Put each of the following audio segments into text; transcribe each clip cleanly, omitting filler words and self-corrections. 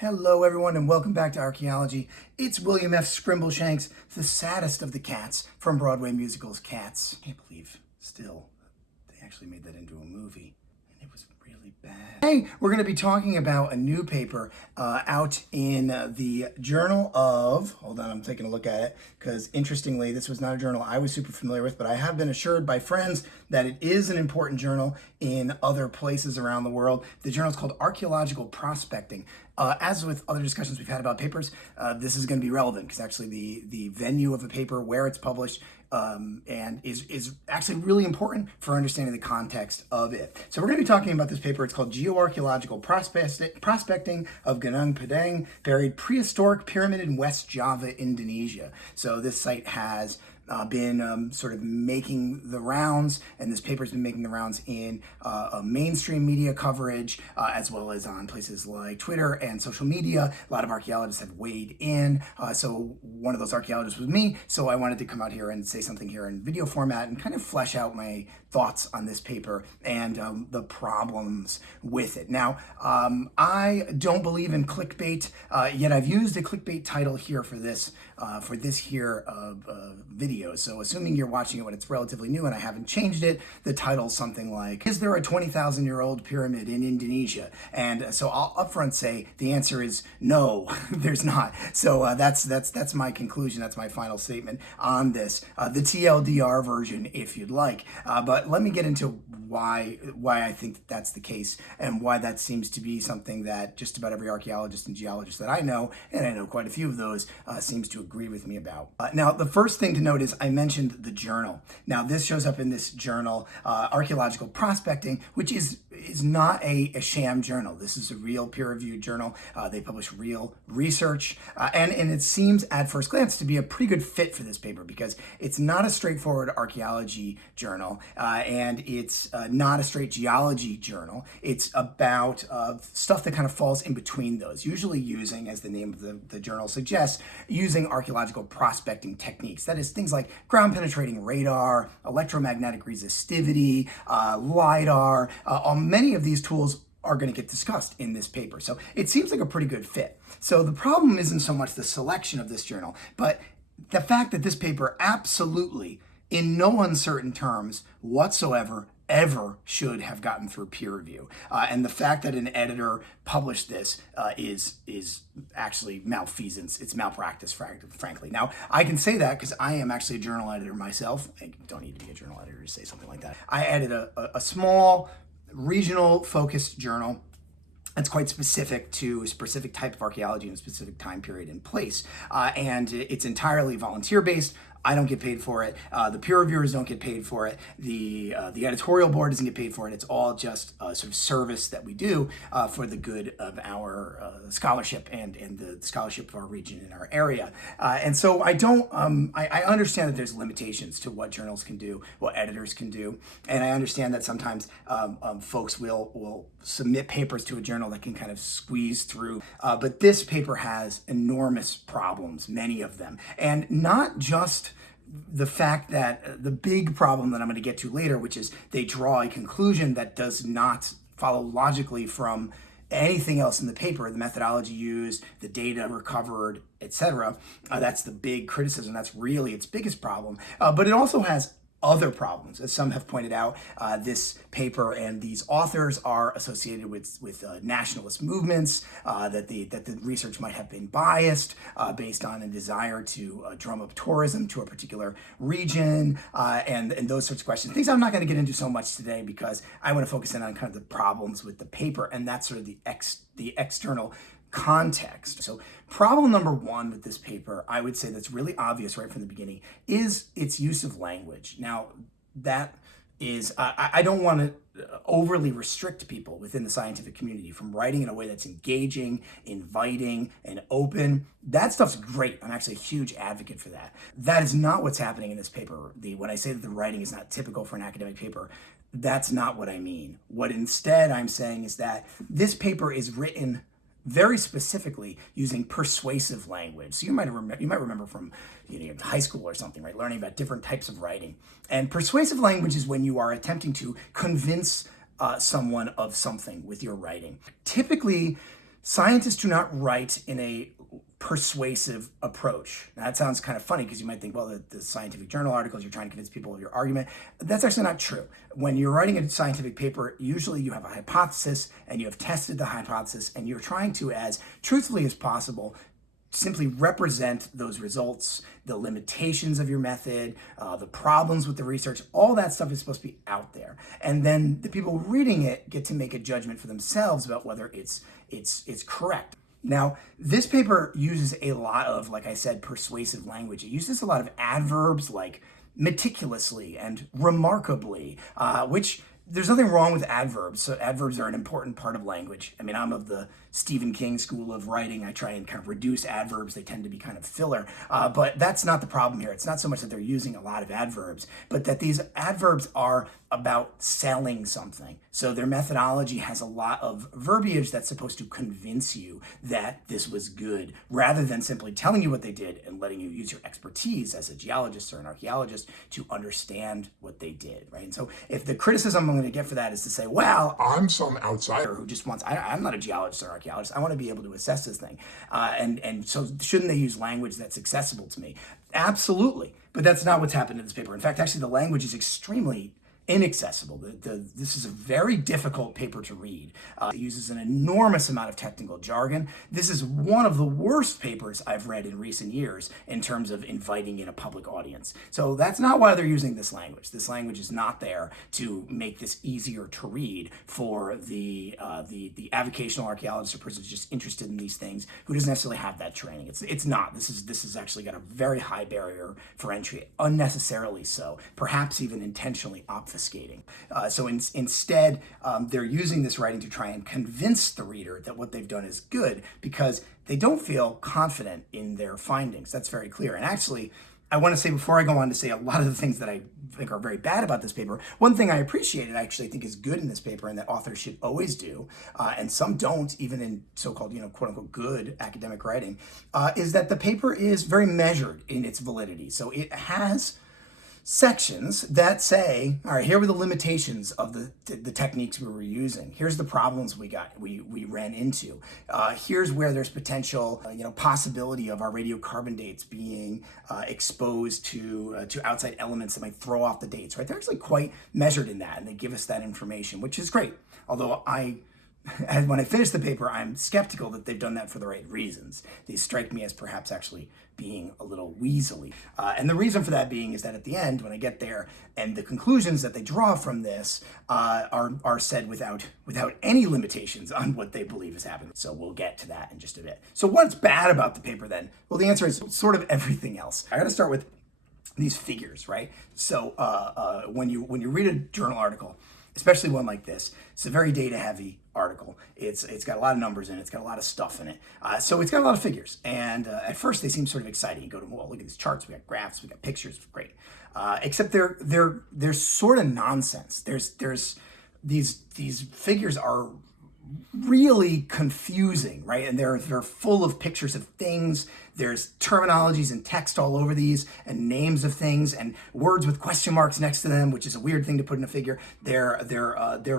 Hello everyone and welcome back to Archaeology. It's William F. Scrimbleshanks, the saddest of the cats from Broadway musicals Cats. I can't believe still they actually made that into a movie and it was really bad. Today we're going to be talking about a new paper out in the Journal of, hold on, I'm taking a look at it because interestingly this was not a journal I was super familiar with, but I have been assured by friends that it is an important journal in other places around the world. The journal is called Archaeological Prospecting. As with other discussions we've had about papers, this is going to be relevant because actually the venue of a paper, where it's published, and is actually really important for understanding the context of it. So we're going to be talking about this paper. It's called Geo-archaeological Prospecting of Gunung Padang, buried prehistoric pyramid in West Java, Indonesia. So this site has been sort of making the rounds, and this paper's been making the rounds in mainstream media coverage, as well as on places like Twitter and social media. A lot of archaeologists have weighed in, so one of those archaeologists was me, so I wanted to come out here and say something here in video format and kind of flesh out my thoughts on this paper and the problems with it. Now, I don't believe in clickbait, yet I've used a clickbait title here for this video. So assuming you're watching it when it's relatively new and I haven't changed it, the title's something like, is there a 20,000-year-old pyramid in Indonesia? And so I'll upfront say the answer is no, there's not. So that's my conclusion. That's my final statement on this. The TLDR version, if you'd like. But let me get into why I think that's the case and why that seems to be something that just about every archaeologist and geologist that I know, and I know quite a few of those, seems to agree with me about. Now, the first thing to note is I mentioned the journal. Now, this shows up in this journal, Archaeological Prospecting, which is not a sham journal. This is a real peer-reviewed journal. They publish real research, and it seems at first glance to be a pretty good fit for this paper because it's not a straightforward archaeology journal, and it's not a straight geology journal. It's about stuff that kind of falls in between those, usually using, as the name of the journal suggests, using archaeological prospecting techniques. That is things like ground-penetrating radar, electromagnetic resistivity, LIDAR. Many of these tools are going to get discussed in this paper. So it seems like a pretty good fit. So the problem isn't so much the selection of this journal, but the fact that this paper absolutely, in no uncertain terms whatsoever, ever should have gotten through peer review. And the fact that an editor published this is actually malfeasance. It's malpractice, frankly. Now, I can say that because I am actually a journal editor myself. I don't need to be a journal editor to say something like that. I edit a small, regional focused journal. It's quite specific to a specific type of archaeology in a specific time period and place. And it's entirely volunteer-based. I don't get paid for it. The peer reviewers don't get paid for it. The editorial board doesn't get paid for it. It's all just a sort of service that we do for the good of our scholarship and the scholarship of our region and our area. And so I don't, I understand that there's limitations to what journals can do, what editors can do. And I understand that sometimes folks will submit papers to a journal that can kind of squeeze through. But this paper has enormous problems, many of them. And not just the fact that the big problem that I'm going to get to later, which is they draw a conclusion that does not follow logically from anything else in the paper, the methodology used, the data recovered, etc. That's the big criticism. That's really its biggest problem. But it also has other problems. As some have pointed out, this paper and these authors are associated with nationalist movements, that the research might have been biased based on a desire to drum up tourism to a particular region, and those sorts of questions. Things I'm not going to get into so much today because I want to focus in on kind of the problems with the paper, and that's sort of the external context. So problem number one with this paper, I would say that's really obvious right from the beginning, is its use of language. Now, that is, I don't want to overly restrict people within the scientific community from writing in a way that's engaging, inviting, and open. That stuff's great. I'm actually a huge advocate for that. That is not what's happening in this paper. When I say that the writing is not typical for an academic paper, that's not what I mean. What instead I'm saying is that this paper is written very specifically using persuasive language. So you might remember from high school or something, right? Learning about different types of writing. And persuasive language is when you are attempting to convince someone of something with your writing. Typically, Scientists do not write in a persuasive approach. Now, that sounds kind of funny because you might think, well, the scientific journal articles, you're trying to convince people of your argument. That's actually not true. When you're writing a scientific paper, usually you have a hypothesis and you have tested the hypothesis and you're trying to, as truthfully as possible, simply represent those results, the limitations of your method, the problems with the research. All that stuff is supposed to be out there. And then the people reading it get to make a judgment for themselves about whether it's correct. Now, this paper uses a lot of, like I said, persuasive language. It uses a lot of adverbs like meticulously and remarkably, which there's nothing wrong with adverbs. So adverbs are an important part of language. I mean, I'm of the Stephen King school of writing. I try and kind of reduce adverbs. They tend to be kind of filler, but that's not the problem here. It's not so much that they're using a lot of adverbs, but that these adverbs are about selling something. So their methodology has a lot of verbiage that's supposed to convince you that this was good, rather than simply telling you what they did and letting you use your expertise as a geologist or an archaeologist to understand what they did, right? And so if the criticism I'm going to get for that is to say, well, I'm some outsider who just wants, I'm not a geologist or archaeologist, I want to be able to assess this thing. And so shouldn't they use language that's accessible to me? Absolutely. But that's not what's happened in this paper. In fact, actually, the language is extremely inaccessible. This is a very difficult paper to read. It uses an enormous amount of technical jargon. This is one of the worst papers I've read in recent years in terms of inviting in a public audience. So that's not why they're using this language. This language is not there to make this easier to read for the avocational archaeologist or person who's just interested in these things who doesn't necessarily have that training. It's not. This is actually got a very high barrier for entry, unnecessarily so, perhaps even intentionally obfuscating. So instead, they're using this writing to try and convince the reader that what they've done is good because they don't feel confident in their findings. That's very clear. And actually, I want to say, before I go on to say a lot of the things that I think are very bad about this paper, one thing I appreciate and I actually think is good in this paper and that authors should always do, and some don't, even in so-called, quote unquote, good academic writing, is that the paper is very measured in its validity. So it has sections that say, all right, here were the limitations of the techniques we were using. Here's the problems we ran into. Here's where there's potential, possibility of our radiocarbon dates being exposed to outside elements that might throw off the dates, right? They're actually quite measured in that, and they give us that information, which is great. Although when I finish the paper, I'm skeptical that they've done that for the right reasons. These strike me as perhaps actually being a little weaselly. And the reason for that being is that at the end, when I get there, and the conclusions that they draw from this are said without any limitations on what they believe has happened. So we'll get to that in just a bit. So what's bad about the paper then? Well, the answer is sort of everything else. I gotta start with these figures, right? So when you read a journal article, especially one like this, it's a very data-heavy article. It's got a lot of numbers in it. It's got a lot of stuff in it. So it's got a lot of figures. And at first, they seem sort of exciting. You go to, well, look at these charts. We got graphs. We got pictures. Great. Except they're sort of nonsense. There's these figures are really confusing, right? And they're full of pictures of things. There's terminologies and text all over these, and names of things, and words with question marks next to them, which is a weird thing to put in a figure. They're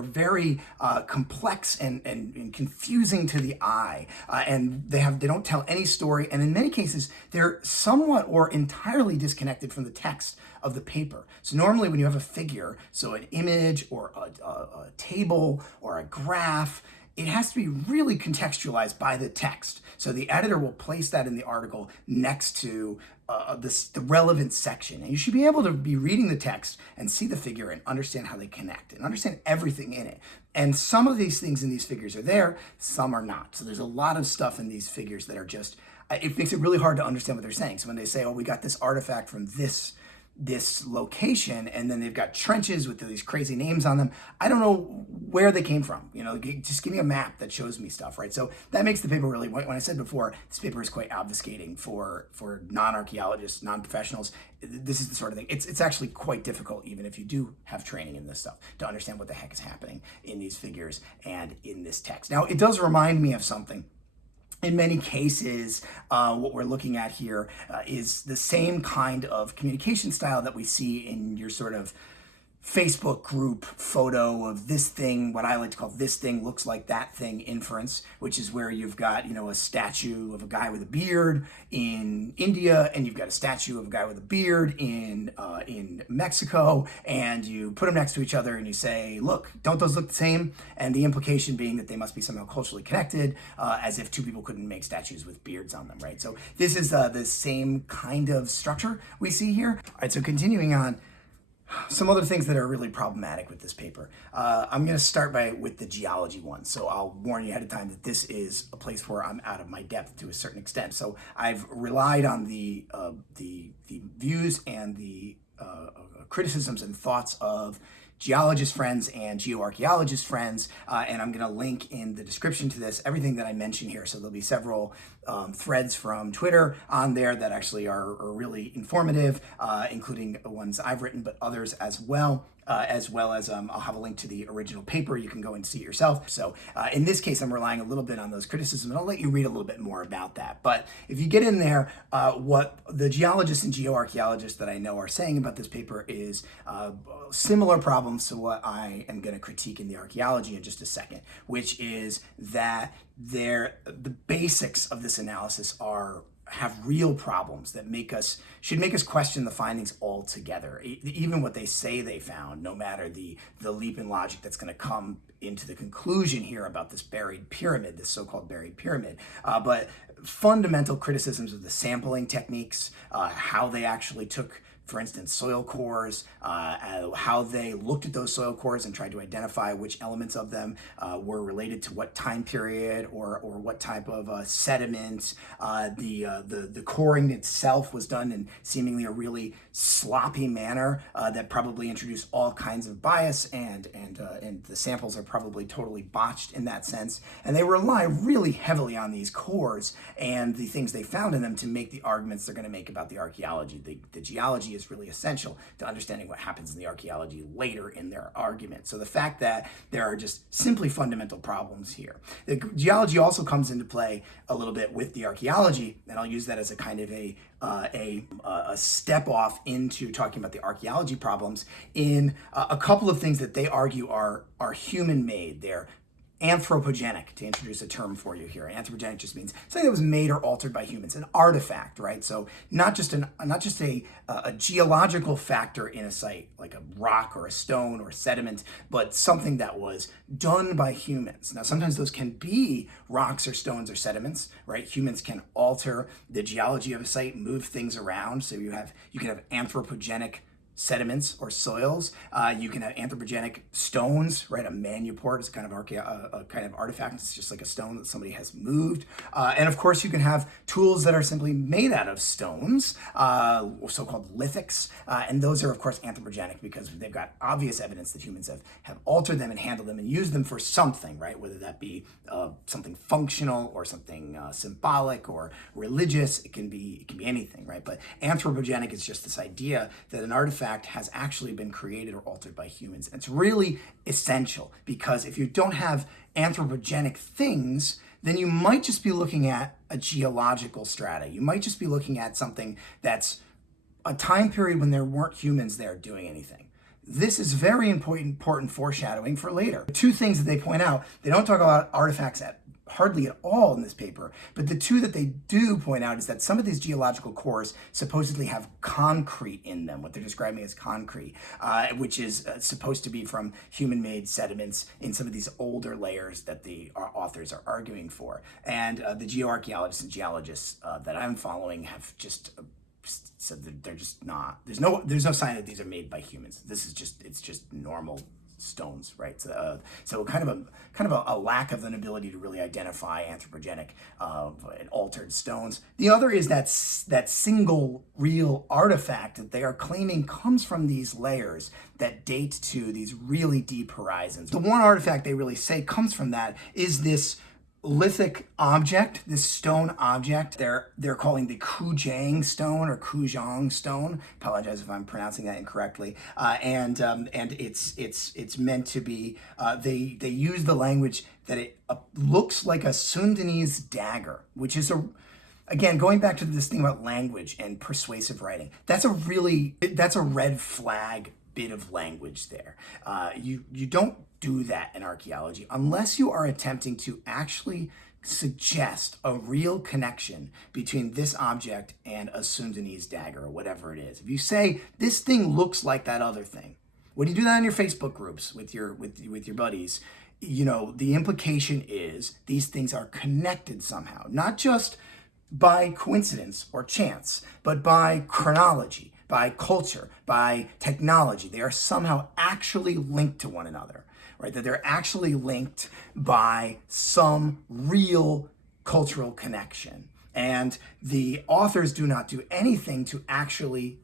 very complex and confusing to the eye, and they don't tell any story. And in many cases, they're somewhat or entirely disconnected from the text of the paper. So normally, when you have a figure, so an image or a table or a graph, it has to be really contextualized by the text. So the editor will place that in the article next to the relevant section. And you should be able to be reading the text and see the figure and understand how they connect and understand everything in it. And some of these things in these figures are there, some are not. So there's a lot of stuff in these figures that are just, it makes it really hard to understand what they're saying. So when they say, oh, we got this artifact from this location, and then they've got trenches with these crazy names on them, I don't know where they came from. Just give me a map that shows me stuff, right? So that makes the paper really, when I said before, this paper is quite obfuscating for non-archaeologists, non-professionals. This is the sort of thing. It's actually quite difficult, even if you do have training in this stuff, to understand what the heck is happening in these figures and in this text. Now, it does remind me of something. In many cases, what we're looking at here is the same kind of communication style that we see in your sort of Facebook group photo of this thing, what I like to call this thing looks like that thing inference, which is where you've got, a statue of a guy with a beard in India, and you've got a statue of a guy with a beard in Mexico, and you put them next to each other and you say, look, don't those look the same? And the implication being that they must be somehow culturally connected, as if two people couldn't make statues with beards on them, right? So this is the same kind of structure we see here. All right, so continuing on, some other things that are really problematic with this paper. I'm going to start with the geology one. So I'll warn you ahead of time that this is a place where I'm out of my depth to a certain extent. So I've relied on the views and the criticisms and thoughts of geologist friends and geoarchaeologist friends, and I'm going to link in the description to this everything that I mentioned here. So there'll be several threads from Twitter on there that actually are really informative, including ones I've written, but others as well. I'll have a link to the original paper. You can go and see it yourself. So in this case, I'm relying a little bit on those criticisms, and I'll let you read a little bit more about that. But if you get in there, what the geologists and geoarchaeologists that I know are saying about this paper is similar problems to what I am going to critique in the archaeology in just a second, which is that the basics of this analysis have real problems that should make us question the findings altogether. Even what they say they found, no matter the leap in logic that's going to come into the conclusion here about this buried pyramid, this so-called buried pyramid. But fundamental criticisms of the sampling techniques, how they actually took, for instance, soil cores, how they looked at those soil cores and tried to identify which elements of them were related to what time period or what type of sediment. The coring itself was done in seemingly a really sloppy manner that probably introduced all kinds of bias, and the samples are probably totally botched in that sense. And they rely really heavily on these cores and the things they found in them to make the arguments they're going to make about the archaeology. The geology is really essential to understanding what happens in the archaeology later in their argument. So the fact that there are just simply fundamental problems here. The geology also comes into play a little bit with the archaeology, and I'll use that as a kind of a step off into talking about the archaeology problems in a couple of things that they argue are human-made. They're anthropogenic, to introduce a term for you here. Anthropogenic just means something that was made or altered by humans, an artifact, right? So not just a geological factor in a site, like a rock or a stone or sediment, but something that was done by humans. Now, sometimes those can be rocks or stones or sediments, right? Humans can alter the geology of a site, move things around. So you can have anthropogenic sediments or soils. You can have anthropogenic stones, right? A manuport is kind of a kind of artifact. It's just like a stone that somebody has moved. And of course, you can have tools that are simply made out of stones, so-called lithics. And those are, of course, anthropogenic because they've got obvious evidence that humans have altered them and handled them and used them for something, right? Whether that be something functional or something symbolic or religious. It can be anything, right? But anthropogenic is just this idea that an artifact has actually been created or altered by humans. And it's really essential because if you don't have anthropogenic things, then you might just be looking at a geological strata. You might just be looking at something that's a time period when there weren't humans there doing anything. This is very important foreshadowing for later. The two things that they point out, they don't talk about artifacts hardly at all in this paper, but the two that they do point out is that some of these geological cores supposedly have concrete in them, what they're describing as concrete, which is supposed to be from human-made sediments in some of these older layers that the authors are arguing for. And the geoarchaeologists and geologists that I'm following have just said that they're just not, there's no sign that these are made by humans. It's just normal stones, right? So kind of a lack of an ability to really identify anthropogenic and altered stones. The other is that single real artifact that they are claiming comes from these layers that date to these really deep horizons. The one artifact they really say comes from that is this lithic object, this stone object. They're calling the Kujang stone or Kujang stone. Apologize if I'm pronouncing that incorrectly. And it's meant to be. They use the language that it looks like a Sundanese dagger, which is again, going back to this thing about language and persuasive writing. That's a red flag bit of language there. You don't do that in archaeology unless you are attempting to actually suggest a real connection between this object and a Sundanese dagger or whatever it is. If you say this thing looks like that other thing, when you do that in your Facebook groups with your buddies, you know, the implication is these things are connected somehow, not just by coincidence or chance, but by chronology, by culture, by technology. They are somehow actually linked to one another, right? That they're actually linked by some real cultural connection. And the authors do not do anything to actually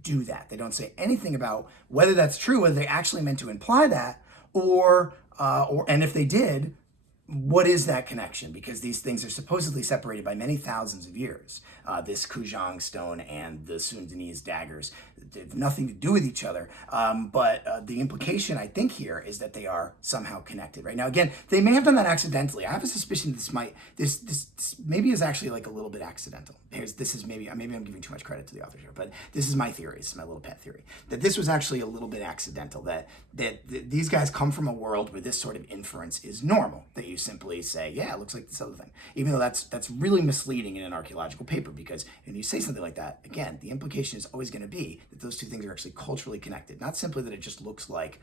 do that. They don't say anything about whether that's true, whether they actually meant to imply that, or and if they did, what is that connection? Because these things are supposedly separated by many thousands of years. This Kujang stone and the Sundanese daggers have nothing to do with each other. But the implication, I think, here is that they are somehow connected. Right now, again, they may have done that accidentally. I have a suspicion this maybe is actually like a little bit accidental. Maybe I'm giving too much credit to the authors here, but this is my theory. This is my little pet theory, that this was actually a little bit accidental. That these guys come from a world where this sort of inference is normal. That you simply say, yeah, it looks like this other thing, even though that's really misleading in an archaeological paper, because when you say something like that, again, the implication is always going to be that those two things are actually culturally connected, not simply that it just looks like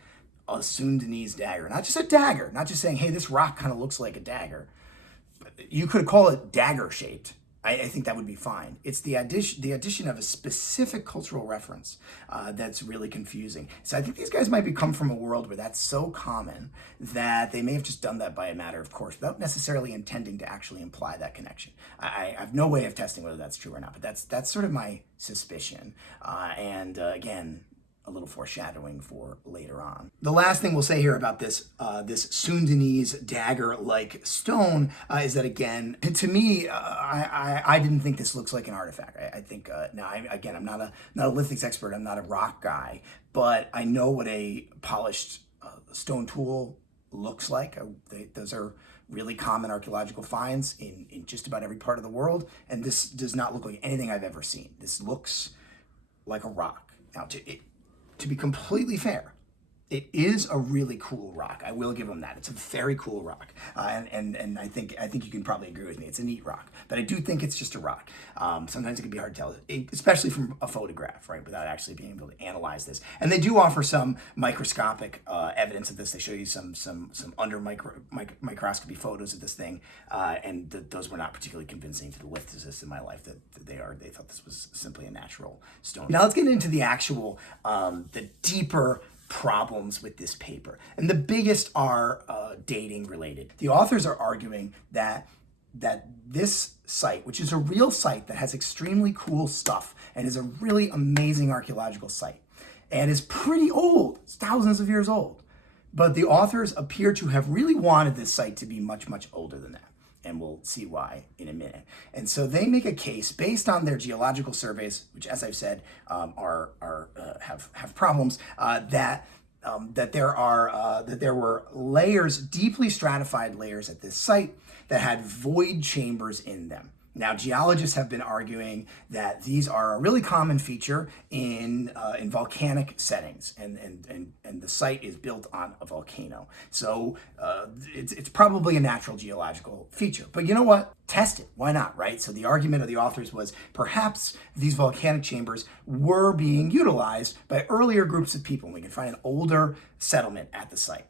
a Sundanese dagger, not just a dagger, not just saying, hey, this rock kind of looks like a dagger. But you could call it dagger shaped. I think that would be fine. It's the addition of a specific cultural reference that's really confusing. So I think these guys might come from a world where that's so common that they may have just done that by a matter of course, without necessarily intending to actually imply that connection. I have no way of testing whether that's true or not, but that's sort of my suspicion. Again, a little foreshadowing for later on. The last thing we'll say here about this Sundanese dagger-like stone is that, again, to me, I didn't think this looks like an artifact. I think now, again, I'm not a lithics expert. I'm not a rock guy, but I know what a polished stone tool looks like. Those are really common archaeological finds in just about every part of the world, and this does not look like anything I've ever seen. This looks like a rock. Now, to be completely fair, it is a really cool rock. I will give them that. It's a very cool rock, and I think you can probably agree with me. It's a neat rock, but I do think it's just a rock. Sometimes it can be hard to tell, especially from a photograph, right, without actually being able to analyze this. And they do offer some microscopic evidence of this. They show you some under microscopy photos of this thing, and those were not particularly convincing to the lithicists in my life. That they thought this was simply a natural stone. Now let's get into the actual the deeper problems with this paper. And the biggest are dating related. The authors are arguing that this site, which is a real site that has extremely cool stuff and is a really amazing archaeological site and is pretty old, it's thousands of years old, but the authors appear to have really wanted this site to be much, much older than that. And we'll see why in a minute. And so they make a case based on their geological surveys, which, as I've said, have problems. That there were layers, deeply stratified layers at this site that had void chambers in them. Now, geologists have been arguing that these are a really common feature in volcanic settings, and the site is built on a volcano. So it's probably a natural geological feature. But you know what? Test it. Why not, right? So the argument of the authors was perhaps these volcanic chambers were being utilized by earlier groups of people. We can find an older settlement at the site.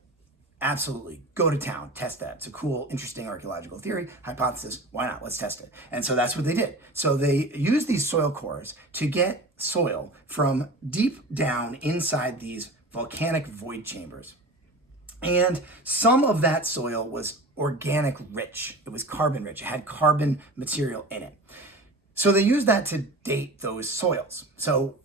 Absolutely. Go to town. Test that. It's a cool, interesting archaeological theory. Hypothesis. Why not? Let's test it. And so that's what they did. So they used these soil cores to get soil from deep down inside these volcanic void chambers. And some of that soil was organic rich. It was carbon rich. It had carbon material in it. So they used that to date those soils. So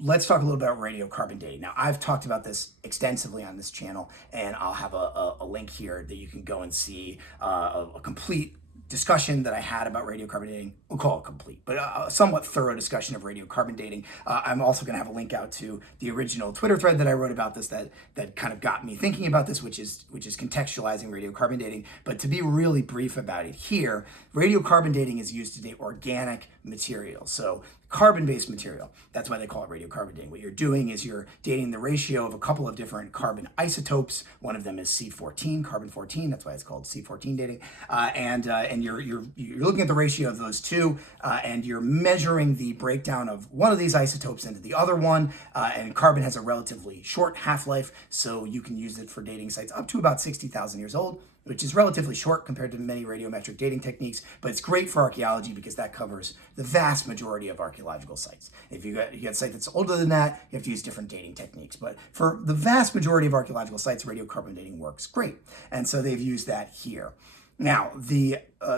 let's talk a little about radiocarbon dating. Now, I've talked about this extensively on this channel, and I'll have a link here that you can go and see a complete discussion that I had about radiocarbon dating. We'll call it complete, but a somewhat thorough discussion of radiocarbon dating. I'm also going to have a link out to the original Twitter thread that I wrote about this that kind of got me thinking about this, which is contextualizing radiocarbon dating. But to be really brief about it here, radiocarbon dating is used to date organic material. So carbon-based material. That's why they call it radiocarbon dating. What you're doing is you're dating the ratio of a couple of different carbon isotopes. One of them is C14, carbon 14. That's why it's called C14 dating. And you're looking at the ratio of those two, and you're measuring the breakdown of one of these isotopes into the other one. And carbon has a relatively short half-life, so you can use it for dating sites up to about 60,000 years old, which is relatively short compared to many radiometric dating techniques, but it's great for archaeology because that covers the vast majority of archaeological sites. If you got a site that's older than that, you have to use different dating techniques. But for the vast majority of archaeological sites, radiocarbon dating works great. And so they've used that here. Now,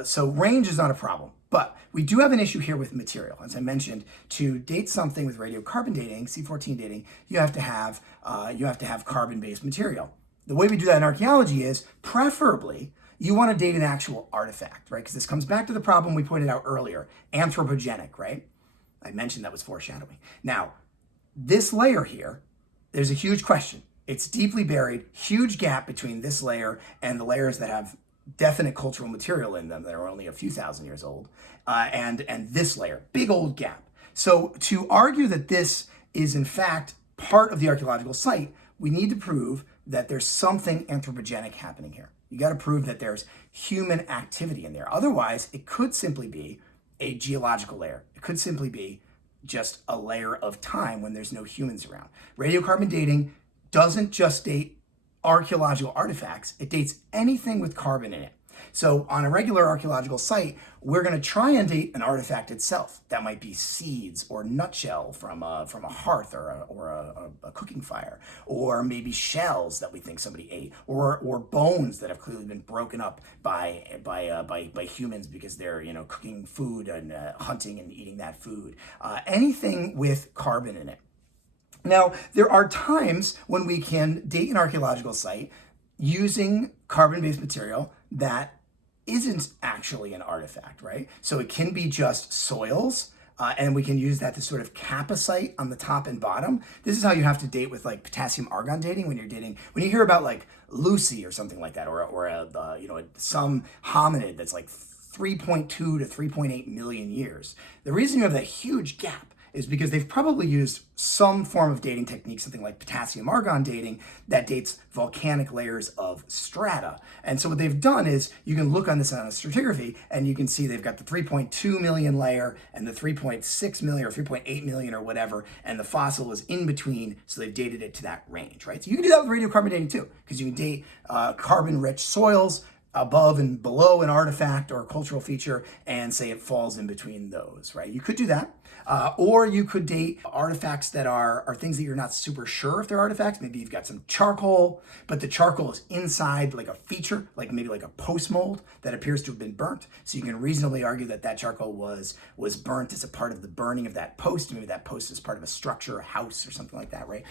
so range is not a problem, but we do have an issue here with material. As I mentioned, to date something with radiocarbon dating, C14 dating, you have to have carbon-based material. The way we do that in archaeology is, preferably, you want to date an actual artifact, right? Because this comes back to the problem we pointed out earlier, anthropogenic, right? I mentioned that was foreshadowing. Now, this layer here, there's a huge question. It's deeply buried, huge gap between this layer and the layers that have definite cultural material in them that are only a few thousand years old, and this layer, big old gap. So to argue that this is in fact part of the archaeological site, we need to prove that there's something anthropogenic happening here. You got to prove that there's human activity in there. Otherwise, it could simply be a geological layer. It could simply be just a layer of time when there's no humans around. Radiocarbon dating doesn't just date archaeological artifacts, it dates anything with carbon in it. So on a regular archaeological site, we're going to try and date an artifact itself. That might be seeds or nutshell from a hearth or a cooking fire, or maybe shells that we think somebody ate, or bones that have clearly been broken up by humans because they're cooking food and hunting and eating that food. Anything with carbon in it. Now, there are times when we can date an archaeological site using carbon-based material that isn't actually an artifact, right? So it can be just soils, and we can use that to sort of cap a site on the top and bottom. This is how you have to date with like potassium argon dating when you hear about like Lucy or something like that, or some hominid that's like 3.2 to 3.8 million years. The reason you have that huge gap is because they've probably used some form of dating technique, something like potassium argon dating, that dates volcanic layers of strata. And so what they've done is, you can look on this on a stratigraphy and you can see they've got the 3.2 million layer and the 3.6 million or 3.8 million or whatever, and the fossil is in between, so they've dated it to that range, right? So you can do that with radiocarbon dating too, because you can date carbon-rich soils above and below an artifact or a cultural feature and say it falls in between those, right? You could do that. Or you could date artifacts that are things that you're not super sure if they're artifacts. Maybe you've got some charcoal, but the charcoal is inside like a feature, like maybe like a post mold that appears to have been burnt. So you can reasonably argue that that charcoal was burnt as a part of the burning of that post. Maybe that post is part of a structure, a house or something like that, right?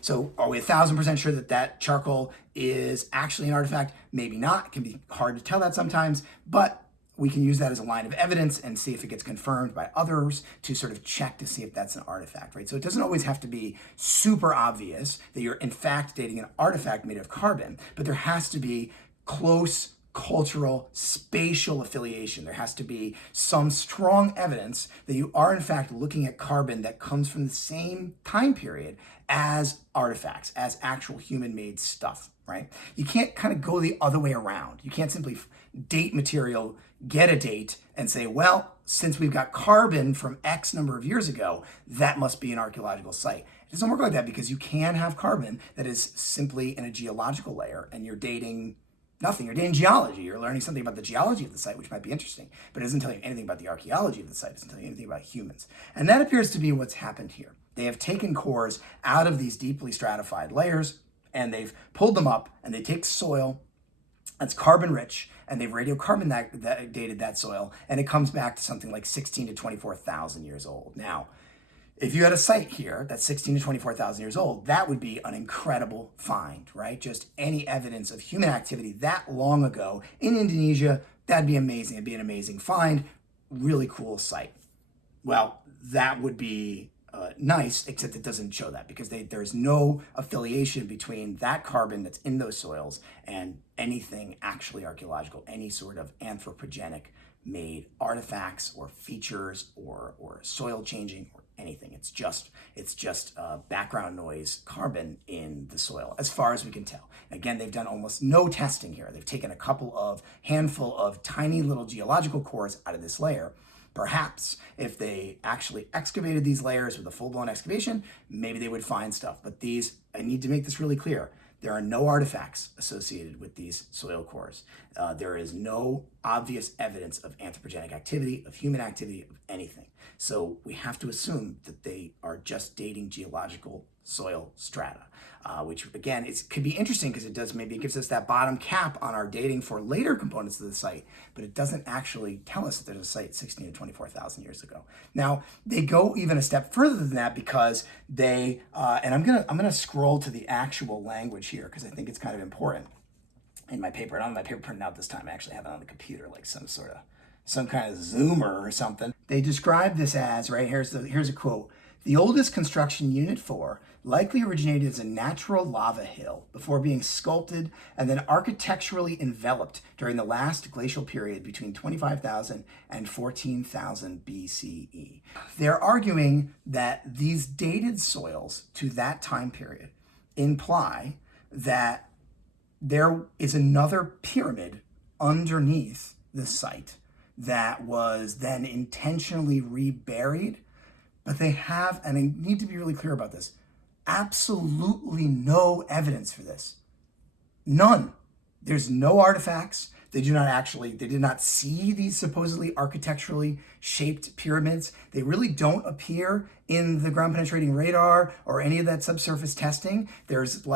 So are we 1,000% sure that that charcoal is actually an artifact? Maybe not. It can be hard to tell that sometimes, but we can use that as a line of evidence and see if it gets confirmed by others to sort of check to see if that's an artifact, right? So it doesn't always have to be super obvious that you're in fact dating an artifact made of carbon, but there has to be close cultural, spatial affiliation. There has to be some strong evidence that you are in fact looking at carbon that comes from the same time period as artifacts, as actual human-made stuff, right? You can't kind of go the other way around. You can't simply date material, get a date, and say, well, since we've got carbon from X number of years ago, that must be an archaeological site. It doesn't work like that, because you can have carbon that is simply in a geological layer, and you're dating nothing. You're dating geology. You're learning something about the geology of the site, which might be interesting, but it doesn't tell you anything about the archaeology of the site. It doesn't tell you anything about humans. And that appears to be what's happened here. They have taken cores out of these deeply stratified layers, and they've pulled them up, and they take soil that's carbon rich, and they've radiocarbon dated that soil, and it comes back to something like 16 to 24,000 years old. Now, if you had a site here that's 16 to 24,000 years old, that would be an incredible find, right? Just any evidence of human activity that long ago in Indonesia, That'd be amazing. It'd be an amazing find. Really cool site. Well, that would be nice, except it doesn't show that because there's no affiliation between that carbon that's in those soils and anything actually archaeological, any sort of anthropogenic made artifacts or features or soil changing or anything. It's just background noise carbon in the soil, as far as we can tell. Again, they've done almost no testing here. They've taken a handful of tiny little geological cores out of this layer. Perhaps if they actually excavated these layers with a full-blown excavation, maybe they would find stuff. But I need to make this really clear. There are no artifacts associated with these soil cores. There is no obvious evidence of anthropogenic activity, of human activity, of anything. So we have to assume that they are just dating geological soil strata, which again, could be interesting because it gives us that bottom cap on our dating for later components of the site, but it doesn't actually tell us that there's a site 16 to 24,000 years ago. Now, they go even a step further than that because and I'm gonna scroll to the actual language here because I think it's kind of important in my paper. I don't have my paper printed out this time. I actually have it on the computer, like some kind of zoomer or something. They describe this as, right, here's a quote. The oldest construction, Unit 4, likely originated as a natural lava hill before being sculpted and then architecturally enveloped during the last glacial period between 25,000 and 14,000 BCE. They're arguing that these dated soils to that time period imply that there is another pyramid underneath the site that was then intentionally reburied. But they have, and I need to be really clear about this, absolutely no evidence for this. None. There's no artifacts. They did not see these supposedly architecturally shaped pyramids. They really don't appear in the ground penetrating radar or any of that subsurface testing. There's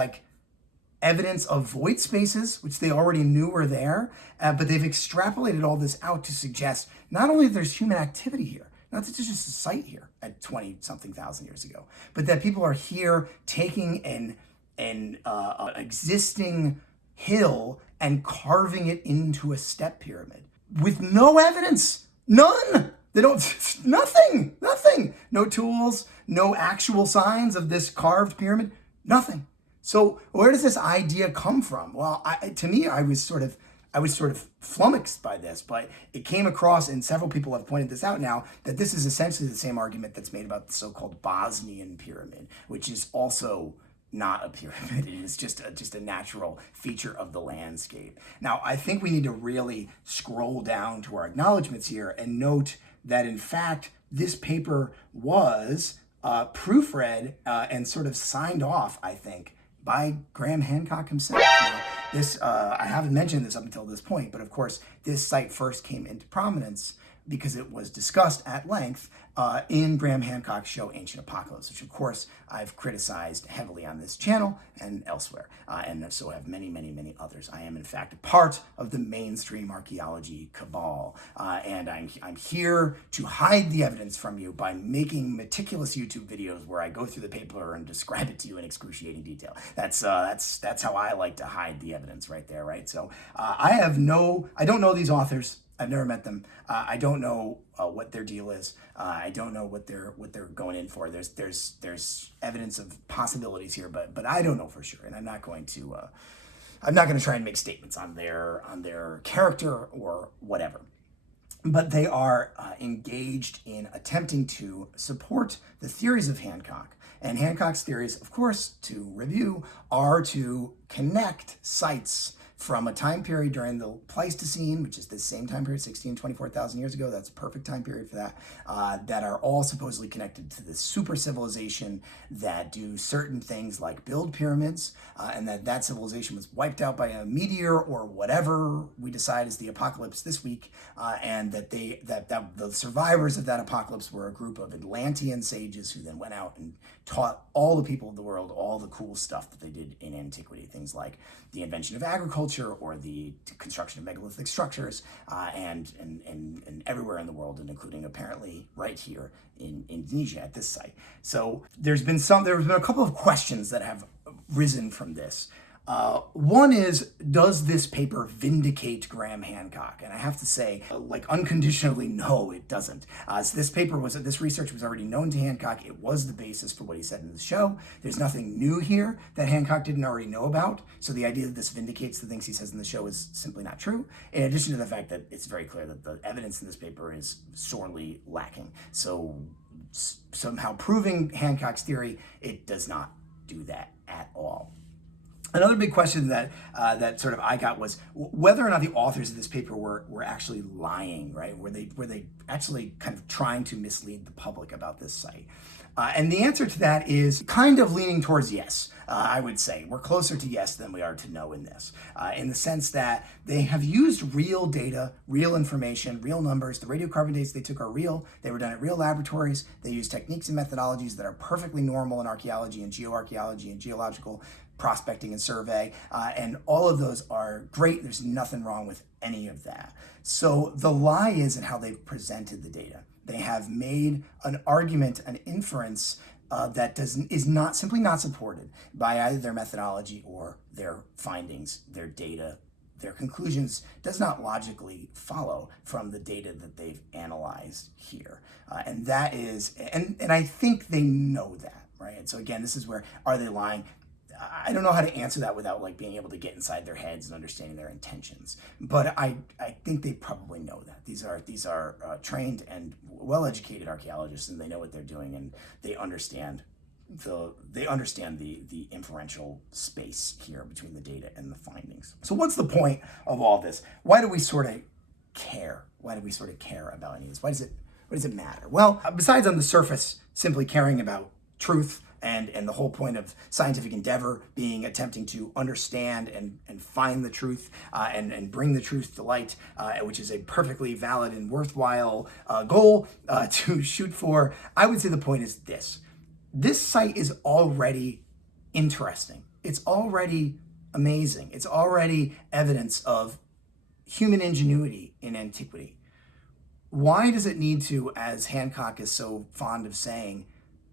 evidence of void spaces, which they already knew were there, but they've extrapolated all this out to suggest not only that there's human activity here, not that there's just a site here at 20-something thousand years ago, but that people are here taking an existing hill and carving it into a step pyramid with no evidence, none. They don't, nothing. No tools, no actual signs of this carved pyramid, nothing. So where does this idea come from? Well, to me, I was sort of flummoxed by this, but it came across, and several people have pointed this out now, that this is essentially the same argument that's made about the so-called Bosnian pyramid, which is also not a pyramid. It is just a natural feature of the landscape. Now, I think we need to really scroll down to our acknowledgments here and note that, in fact, this paper was proofread and sort of signed off, I think, by Graham Hancock himself. Now, I haven't mentioned this up until this point, but of course, this site first came into prominence because it was discussed at length in Graham Hancock's show Ancient Apocalypse, which of course I've criticized heavily on this channel and elsewhere, and so have many, many, many others. I am in fact a part of the mainstream archaeology cabal, and I'm here to hide the evidence from you by making meticulous YouTube videos where I go through the paper and describe it to you in excruciating detail. That's how I like to hide the evidence right there, right? So I don't know these authors. I've never met them. I don't know what their deal is. I don't know what they're going in for. There's evidence of possibilities here, but I don't know for sure, and I'm not going to try and make statements on their character or whatever. But they are engaged in attempting to support the theories of Hancock. And Hancock's theories, of course, to review, are to connect sites from a time period during the Pleistocene, which is the same time period, 16, 24,000 years ago. That's a perfect time period for that, that are all supposedly connected to this super civilization that do certain things like build pyramids, and that civilization was wiped out by a meteor or whatever we decide is the apocalypse this week, and that the survivors of that apocalypse were a group of Atlantean sages who then went out and taught all the people of the world all the cool stuff that they did in antiquity, things like the invention of agriculture or the construction of megalithic structures, and everywhere in the world, and including apparently right here in Indonesia at this site. So there's been a couple of questions that have risen from this. One is, does this paper vindicate Graham Hancock? And I have to say, like, unconditionally, no, it doesn't. So this research was already known to Hancock. It was the basis for what he said in the show. There's nothing new here that Hancock didn't already know about. So the idea that this vindicates the things he says in the show is simply not true. In addition to the fact that it's very clear that the evidence in this paper is sorely lacking. So somehow proving Hancock's theory, it does not do that at all. Another big question that sort of I got was whether or not the authors of this paper were actually lying, right? Were they actually kind of trying to mislead the public about this site? And the answer to that is kind of leaning towards yes, I would say. We're closer to yes than we are to no in this, in the sense that they have used real data, real information, real numbers. The radiocarbon dates they took are real. They were done at real laboratories. They use techniques and methodologies that are perfectly normal in archaeology and geoarchaeology and geological prospecting and survey, and all of those are great. There's nothing wrong with any of that. So the lie is in how they've presented the data. They have made an argument, an inference that is simply not supported by either their methodology or their findings, their data. Their conclusions does not logically follow from the data that they've analyzed here. And that is, and I think they know that, right? And so again, this is where, are they lying? I don't know how to answer that without like being able to get inside their heads and understanding their intentions. But I think they probably know that. These are trained and well-educated archaeologists, and they know what they're doing, and they understand the inferential space here between the data and the findings. So what's the point of all this? Why do we sort of care? Why do we sort of care about any of this? Why does it matter? Well, besides on the surface simply caring about truth, and the whole point of scientific endeavor being attempting to understand and find the truth and bring the truth to light, which is a perfectly valid and worthwhile goal to shoot for, I would say the point is this. This site is already interesting. It's already amazing. It's already evidence of human ingenuity in antiquity. Why does it need to, as Hancock is so fond of saying,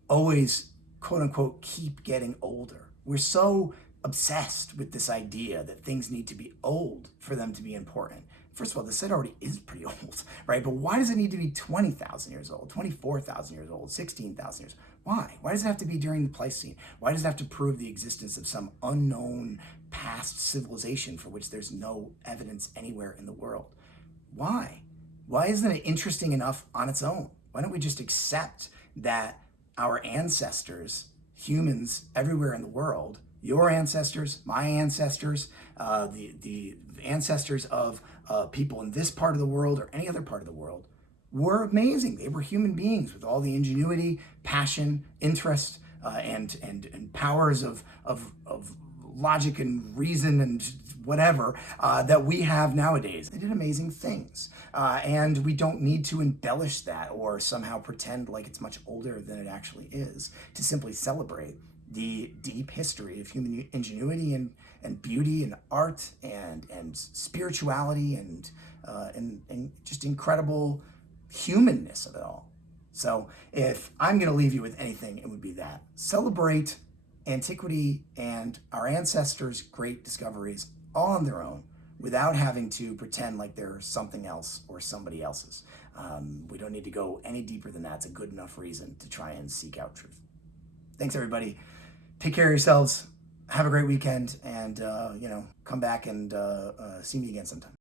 always quote unquote keep getting older? We're so obsessed with this idea that things need to be old for them to be important. First of all, the site already is pretty old, right? But why does it need to be 20,000 years old, 24,000 years old, 16,000 years? Why? Why does it have to be during the Pleistocene? Why does it have to prove the existence of some unknown past civilization for which there's no evidence anywhere in the world? Why? Why isn't it interesting enough on its own? Why don't we just accept that our ancestors, humans everywhere in the world, your ancestors, my ancestors, the ancestors of people in this part of the world or any other part of the world, were amazing. They were human beings with all the ingenuity, passion, interest, and powers of logic and reason and whatever that we have nowadays. They did amazing things. And we don't need to embellish that or somehow pretend like it's much older than it actually is to simply celebrate the deep history of human ingenuity and beauty and art and spirituality and just incredible humanness of it all. So if I'm going to leave you with anything, it would be that. Celebrate antiquity and our ancestors' great discoveries all on their own without having to pretend like they're something else or somebody else's. We don't need to go any deeper than that. It's a good enough reason to try and seek out truth. Thanks, everybody. Take care of yourselves. Have a great weekend, and come back and see me again sometime.